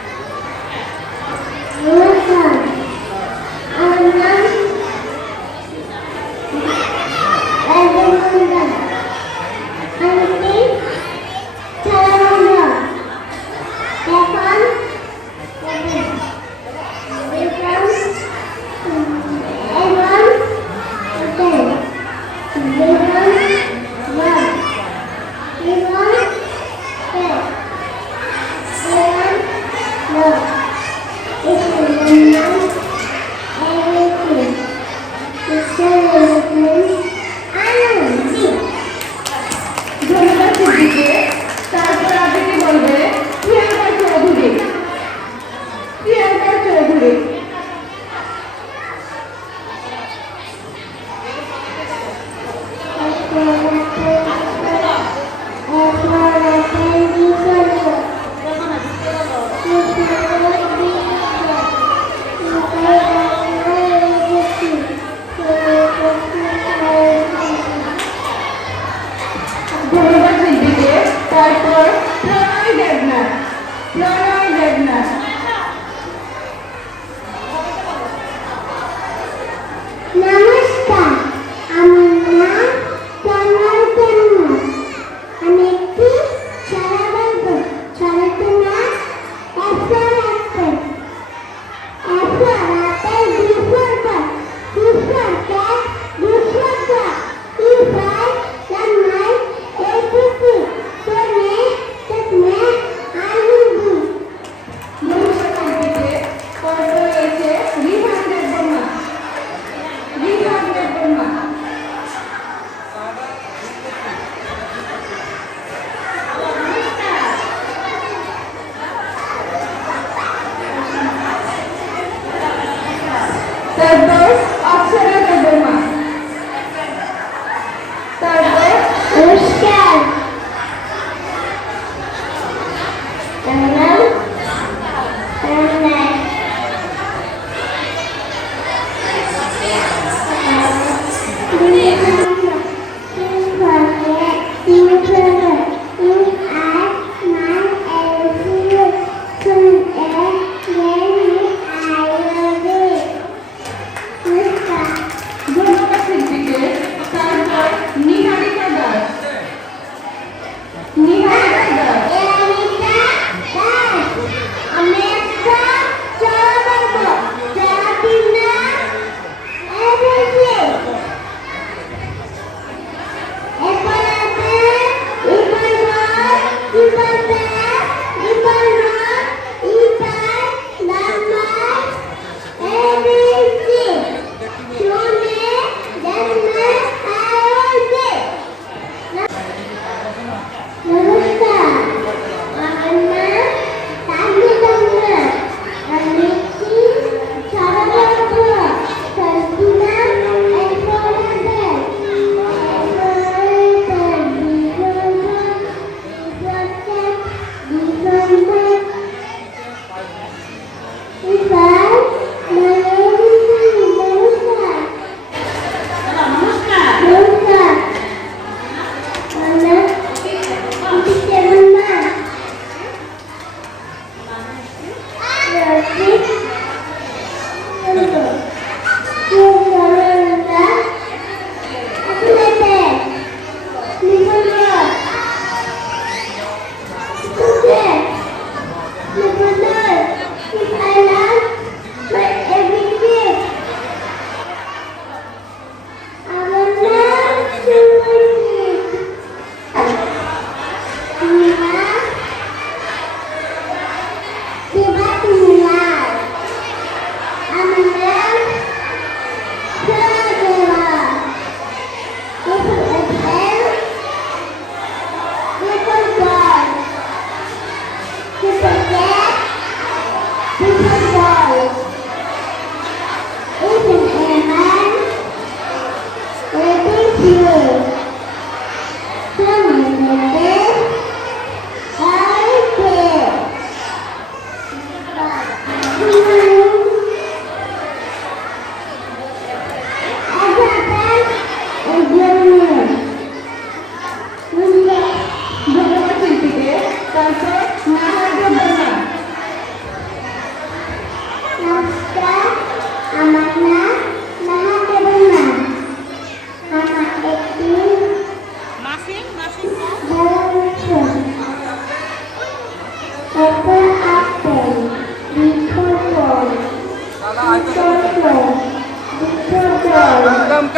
নমস্কার, আমার নাম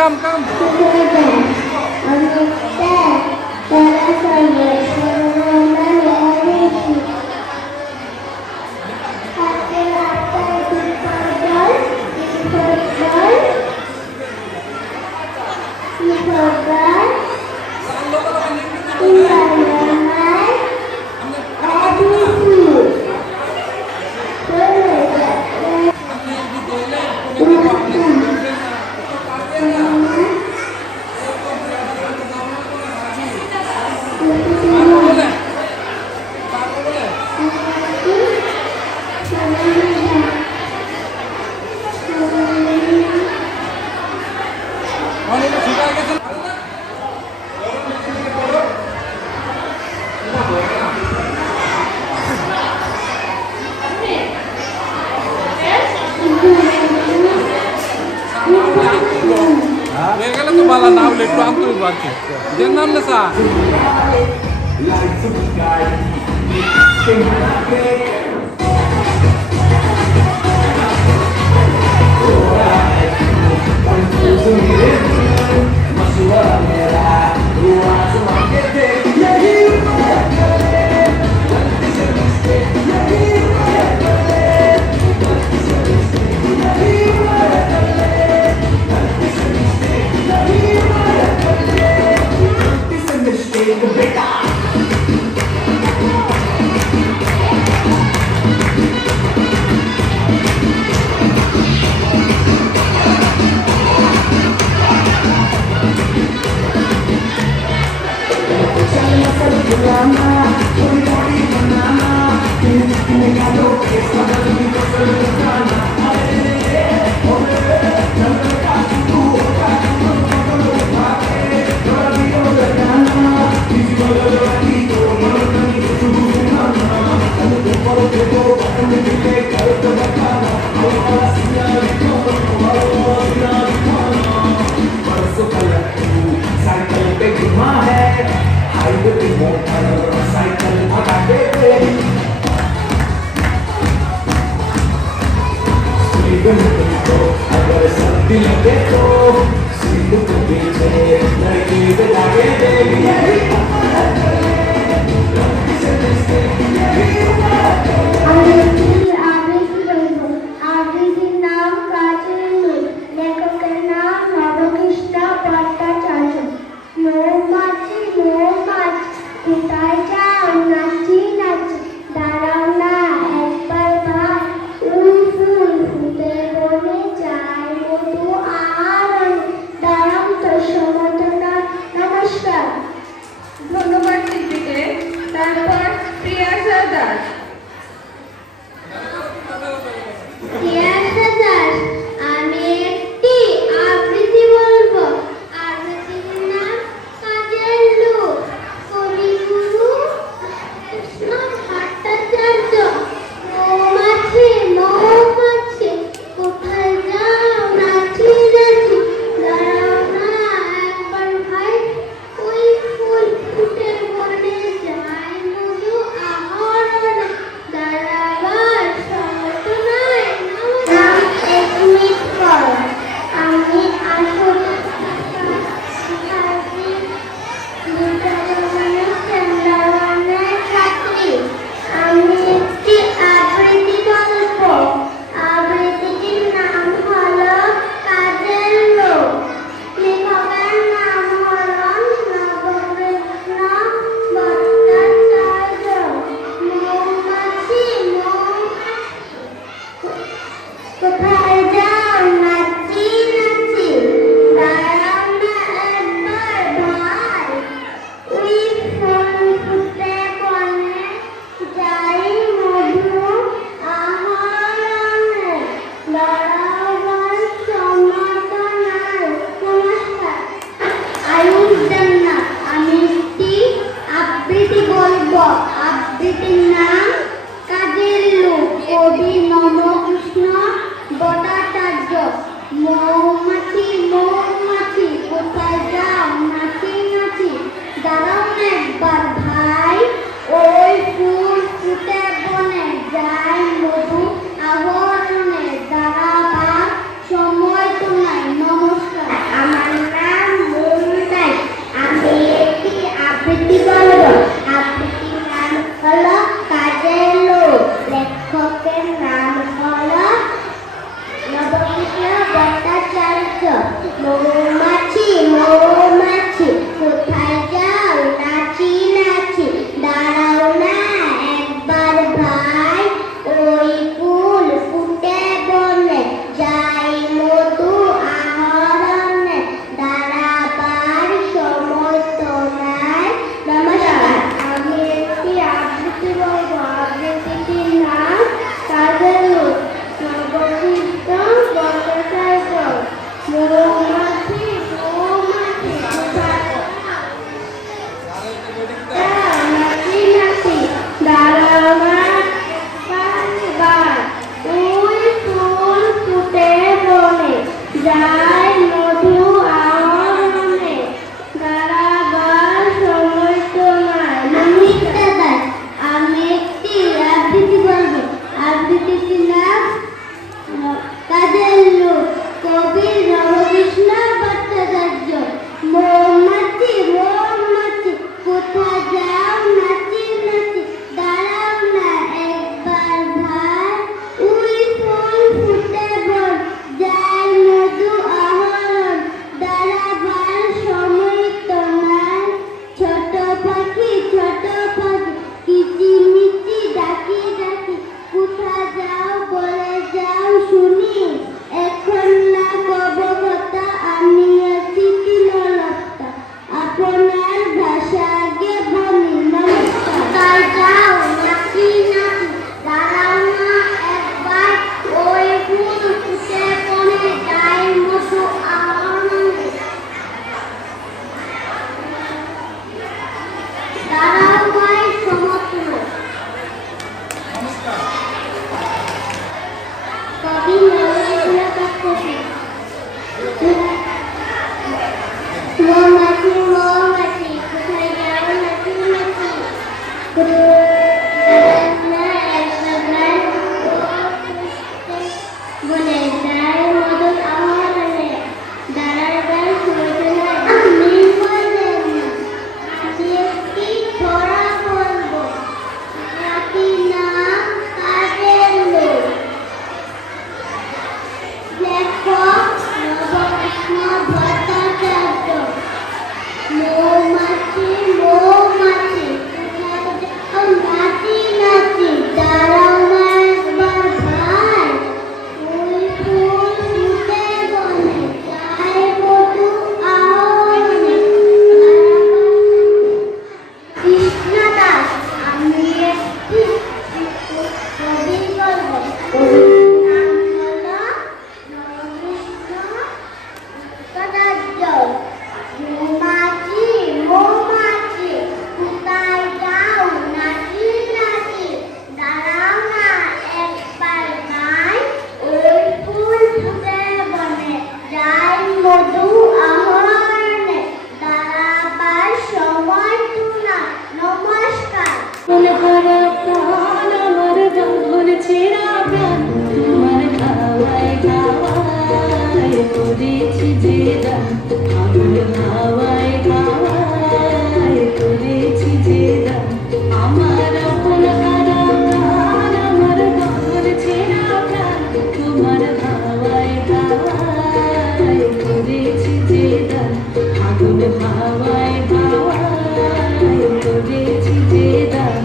কাম হয়ে গেলে তো বালা না হলে একটু আন্তরিক বাড়ছে দেন নাম না স্যার আর দাঁড়াও মায়ের সমর্থন। কবি নজরুল কাকতি। মৌমাছি মৌমাছি কোথায় যাও নাচি নাচি, বলে যায় মধুর আহ্বানে, দাঁড়ার গান শুনতে হয় আপনি বললেন না, আজকে একটি ছড়া বলবো, নাকি নাম কাজের লোক। লেখক নবকৃষ্ণ ভট্টাচার্য। মৌমাছি মৌমাছি কোথায় যাও নাচি নাচি, দাঁড়াও না একবার ভাই, ওই ফুল ফুটে বনে যায় মধু আহরণে। কৃষ্ণা দাস। আমি একটি কবি বলবো, কবির নাম হলো নবকৃষ্ণ ভট্টাচার্য। মৌমাছি মৌমাছি কোথায় যাও নাচি নাচি, দাঁড়াও না একবার ভাই, ওই ফুল ফুটে বনে যায় মধু আহরণে। দাঁড়াবার সময় না, নমস্কার। মনে ভরা প্রাণ আমার যখন ছেঁড়া প্রাণ, তোমার খাওয়ায় খাওয়ায় করেছি যে দান, আগুন হাওয়ায় হাওয়ায় করেছি যে দান, আমার আপন হারা প্রাণ আমার যখন ছেঁড়া প্রাণ, তোমার হাওয়ায় হাওয়ায় করেছি যে দান, আগুন হাওয়ায় হাওয়ায় করেছি যে দান।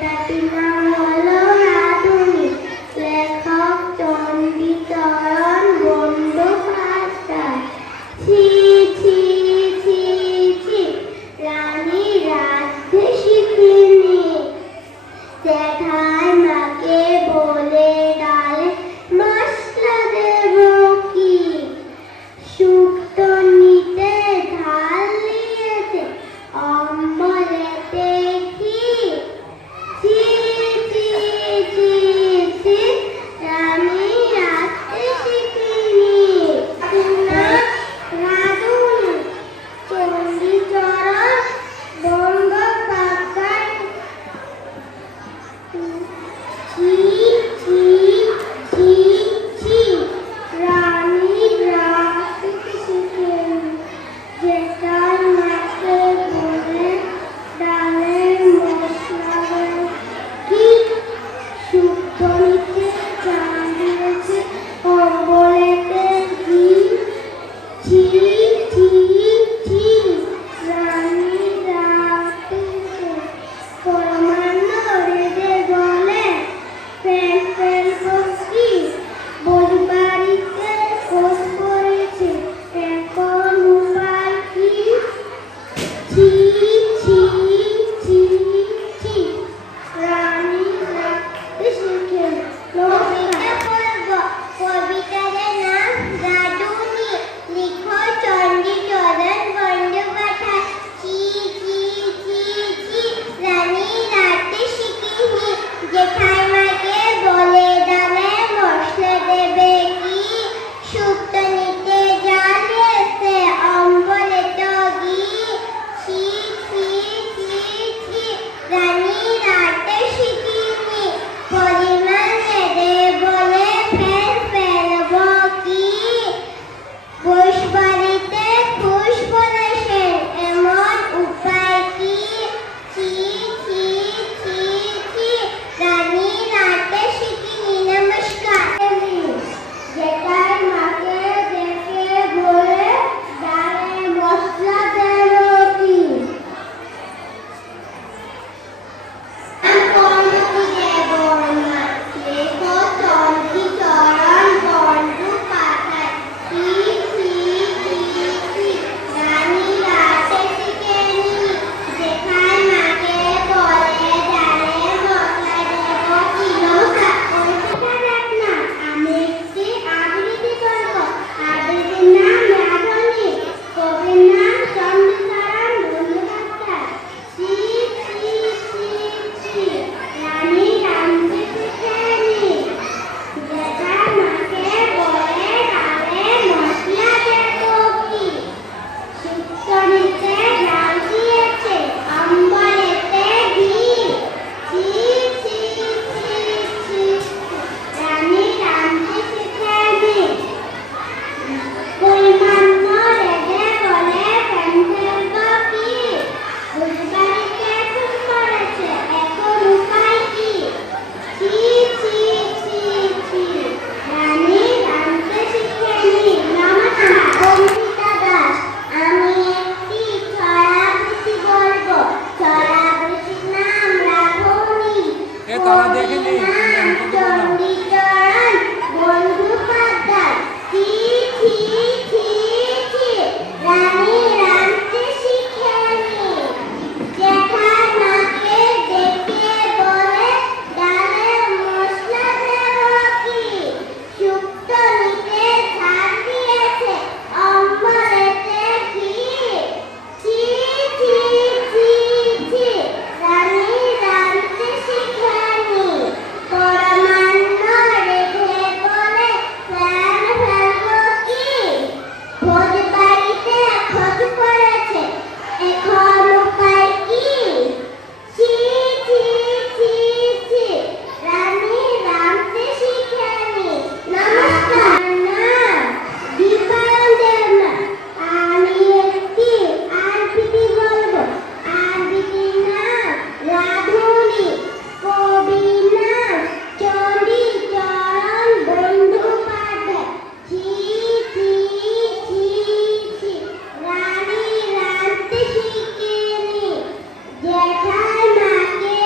কবিতাটির নাম হলো রাধুনী। লেখক চণ্ডীচরণ বন্দ্যোপাধ্যায়। ছি ছি ছি ছি, রানী রাঁধতে শিখিনি, জ্যাঠাই মাকে বলে ডালে মশলা দেব কি, শুক্তো নিতে ঢাল নিয়েছে অম্বলেতে কি। ছি ছি ছি ছি, রানী রাঁধতে শিখিনি। না রাঁধুনি, চণ্ডীচরণ বন্দ্যোপাধ্যায়। ছি ছি ছি ছি, রানী রাঁধতে শিখিনি, জ্যাঠাই মাকে বলে ডালে মশলা দেব কি, শুক্তো নিতে চাল দিয়েছে অম্বলেতে ঘি। ছি ছি ছি, রানী রাঁধতে শিখিনি। পরমান্ন রেঁধে বলে ফেল ফেলবো কি, বই বাড়িতে খোঁজ পড়েছে এখন উপায় কি। ছি ছি ছি ছি, রানী রাঁধতে শিখিনি। কবিতা পড়ব, কবিতার নাম রাধুনী। লেখক চণ্ডীচরণ বন্দ্যোপাধ্যায়। ছি ছি ছি ছি, রানী রাঁধতে শিখিনি, জ্যাঠাই মাকে বলে ডালে মশলা দেবে কি, শুক্তো নিতে জাল দিয়েছে অম্বলেতে ঘি। ছি ছি ছি ছি, রানী রাঁধতে শিখিনি, পরিমাণ রেঁধে বলে ফেল ফেলবো কি, বস বাড়িতে খুশ পড়েছেন এমন উপায় কি। ছি ছি ছি ছি, রানী রাঁধতে শিখিনি। নমস্কার। জ্যাঠাই মাকে দেখে বলে ডালে মশলা দেব কি, পণ্ডিতি দেব না। লেখক চণ্ডীচরণ বন্দ্যোপাধ্যায়। ছি ছি ছি ছি, রানী রাঁধতে শিখিনি, জ্যাঠাই মাকে বলে ডালে মশলা দেব কি। নমস্কার। কবিতাটার এক নাম, আমি একটি আবৃত্তি করব। আবৃত্তির নাম রাধুনী। কবির নাম চণ্ডীচরণ বন্দ্যোপাধ্যায়। ছি ছি ছি ছি, রানী রাঁধতে শিখিনি, জ্যাঠাই মাকে বলে ডালে মশলা দেব কি, শুক্তো নিতে জাল দিয়েছে অম্বলেতে ঘি। ছি ছি ছি ছি, রানী রাঁধতে শিখিনি, পরিমাণ রেঁধে বলে ফেল ফেলবো কি, বই বাড়িতে খুশ পড়েছে এখন উপায় কি। ছি ছি ছি ছি, রানী রাঁধতে শিখিনি। নমস্কার। অঙ্কিতা দাস। আমি একটি ছড়াবৃত্তি বলবো। ছড়াবৃত্তির নাম রাধুনী। এ তারা দেখেনি, কবির নাম চণ্ডীচরণ বন্দ্যোপাধ্যায়। ছি ছি ছি ছি, রানী রাঁধতে শিখিনি, জ্যাঠাই মাকে দেখে বলে ডালে মশলা দেব কি, শুক্তো নিতে ঝাল দিয়েছে অম্বলেতে ঘি। ছি ছি ছি ছি, রানী রাঁধতে শিখিনি, পরমান্ন রেঁধে বলে ফেল ফেলবো কি, ভোজ বাড়িতে খোঁজ পড়েছে এখন উপায় কি। ছি ছি ছি ছি, রানী রাঁধতে শিখিনি। নমস্কার। না দীপায়ন দেবনাথ। আমি একটি আবৃত্তি বলবো। আবৃত্তির নাম রাধুনী। কবির নাম চণ্ডীচরণ বন্দ্যোপাধ্যায়। ছি ছি ছি ছি, রানী রাঁধতে শিখিনি, জ্যাঠাই মাকে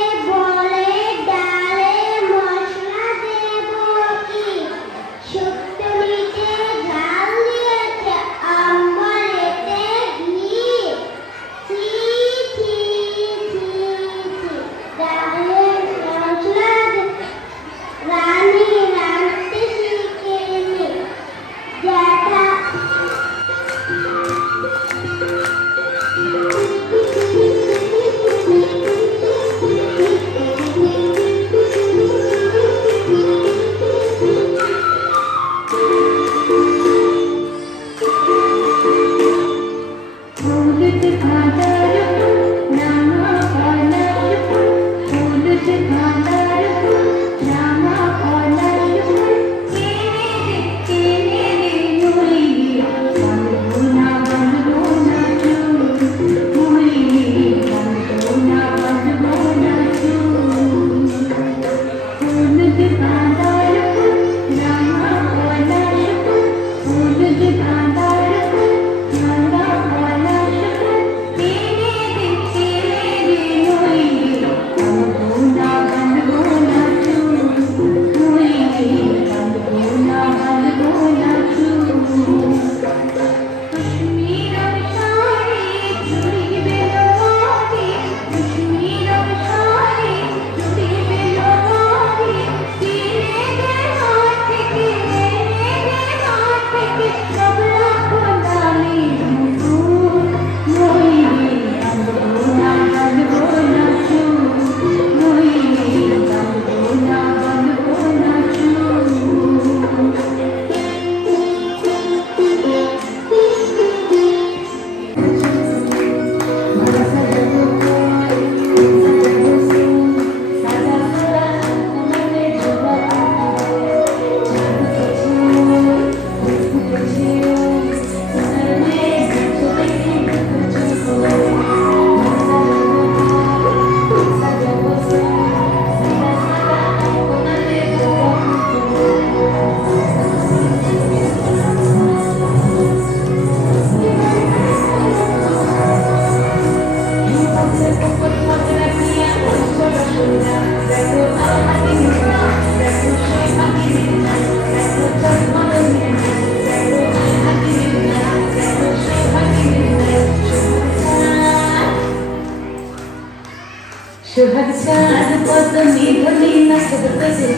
চাঁদ পদ্মী ধনী নাচত যে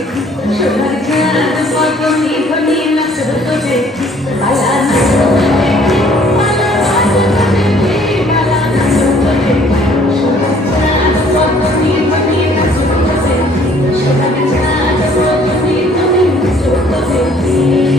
সোনার চাঁদ পদ্মী ধনী নাচত যে বালা নাচত দেখি বালা নাচত দেখি বালা নাচত দেখি সোনার চাঁদ পদ্মী ধনী নাচত যে সোনার চাঁদ পদ্মী ধনী নাচত দেখি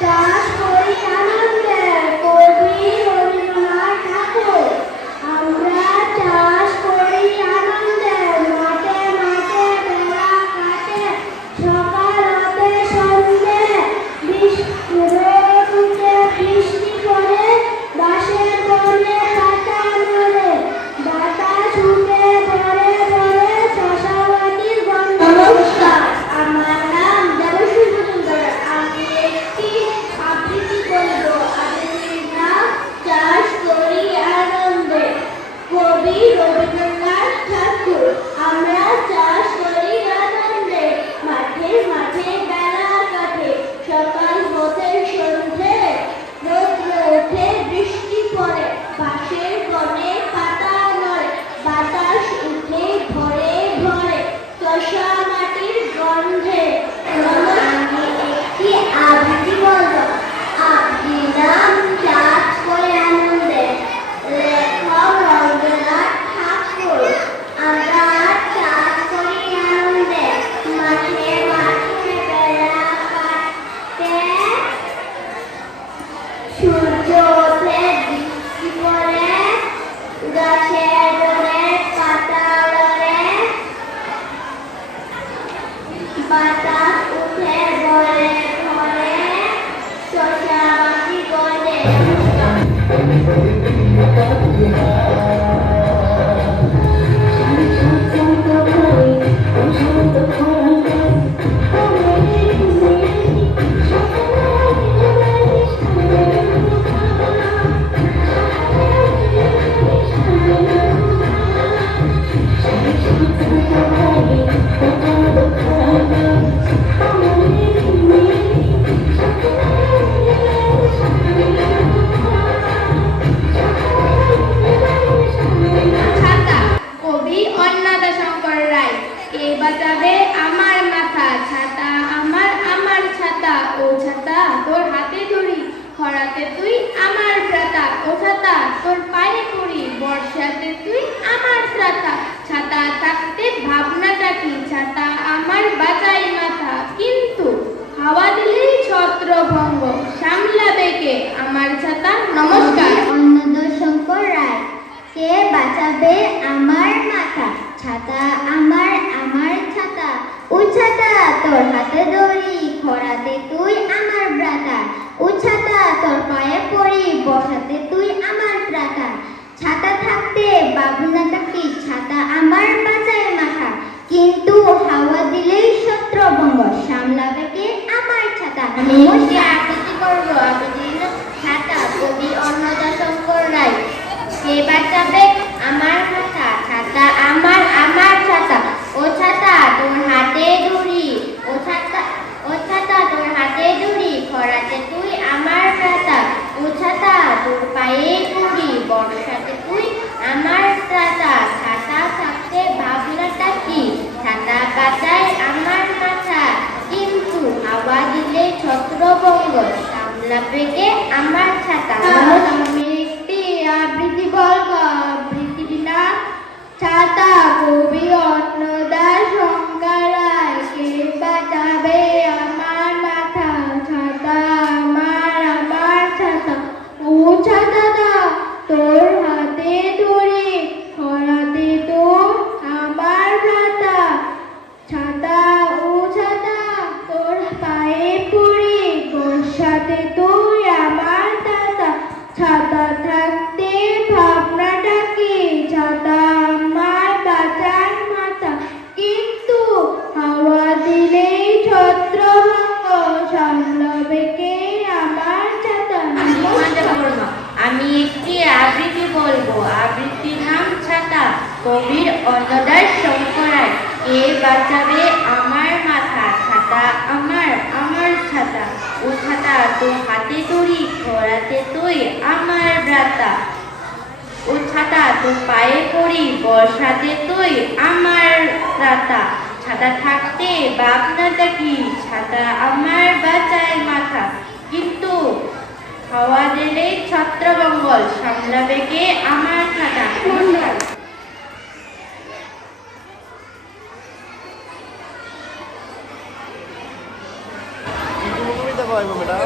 চাষ করি আনন্দে কবি রবীন্দ্রনাথ সূর্য ওঠে বৃষ্টি পড়ে, গাছের ডালের পাতা লড়ে, বাতাস উঠে ঘরে ঘরে, শশা মাছি গলে। ছাতা, কবি অন্নদাশঙ্কর রায়। কে বাঁচাবে আমার মাথা? ছাতা আমার, আমার ছাতা। ও ছাতা তোর হাতে ধরি, খরাতে তুই আমার ভ্রাতা। ও ছাতা তোর পায়ে পড়ি, বর্ষাতে তুই আমার ত্রাতা। ছাতা থাকতে ভাবনাটা কি? ছাতা আমার বাঁচাই মাথা, কিন্তু হাওয়া দিলেই ছত্রভঙ্গ, সামলাবে কে আমার ছাতা? নমস্কার। অন্নদাশঙ্কর রায়। কে বাঁচাবে আমার মাথা? ছাতা আমার, আমার ছাতা। ও ছাতা তোর হাতে ধরি, খরাতে তুই আমার ভ্রাতা। ও ছাতা তোর পায়ে পড়ি, বর্ষাতে তুই আমার ত্রাতা। ছাতা থাকতে ভাবনাটা কি? ছাতা আমার বাঁচায় মাথা, কিন্তু হাওয়া দিলেই ছত্রভঙ্গ, সামলাবে কে আমার ছাতা? আমি আবৃত্তি করবো, আবৃত্তি ছাতা, কবি অন্নদাশঙ্কর রায়। কে বাঁচাবে আমার মাথা? ছাতা আমার, আমার ছাতা। ও ছাতা তোর হাতে ধরি, ও ছাতা, ও ছাতা তোর হাতে ধরি, খরাতে তুই আমার ভ্রাতা। ও ছাতা তোর পায়ে পড়ি, বর্ষাতে তুই আমার ত্রাতা। ছাতা থাকতে ভাবনাটা কি? ছাতা বাঁচায় আমার মাথা, কিন্তু হাওয়া দিলে ছত্রভঙ্গ, সামলাবে কে আমার ছাতা? আমি একটি আবৃত্তি বলবো, আবৃত্তির নাম ছাতা, কবি অন্নদাশঙ্কর রায়। কে বাঁচাবে আমার মাথা? ছাতা আমার, আমার ছাতা। ও ছাতা তোর হাতে ধরি, খরাতে তোর আমার ভ্রাতা। ছাতা, ও ছাতা তোর পায়ে পড়ি, বর্ষাতে তুই আমার ত্রাতা। ছাতা থাকতে ভাবনাটা কি? ছাতা আমার বাঁচার মাথা, কিন্তু হাওয়া দিলেই ছত্রভঙ্গ, সামলাবে কে আমার ছাতা? আমি একটি আবৃত্তি বলবো, আবৃত্তির নাম ছাতা, কবির অন্নদাশঙ্কর রায়। কে বাঁচাবে আমার মাথা? ছাতা আমার, আমার ছাতা। ও ছাতা তোর হাতে ধরি, খরাতে তুই আমার ভ্রাতা। ও ছাতা তোর পায়ে পড়ি, বর্ষাতে তুই আমার ত্রাতা। ছাতা থাকতে ভাবনাটা কি? ছাতা আমার বাঁচায় মাথা, কিন্তু হাওয়া দিলে ছত্রভঙ্গল, সামলাবে কে আমার ছাতা? কবিতা কয় ম্যাডাম?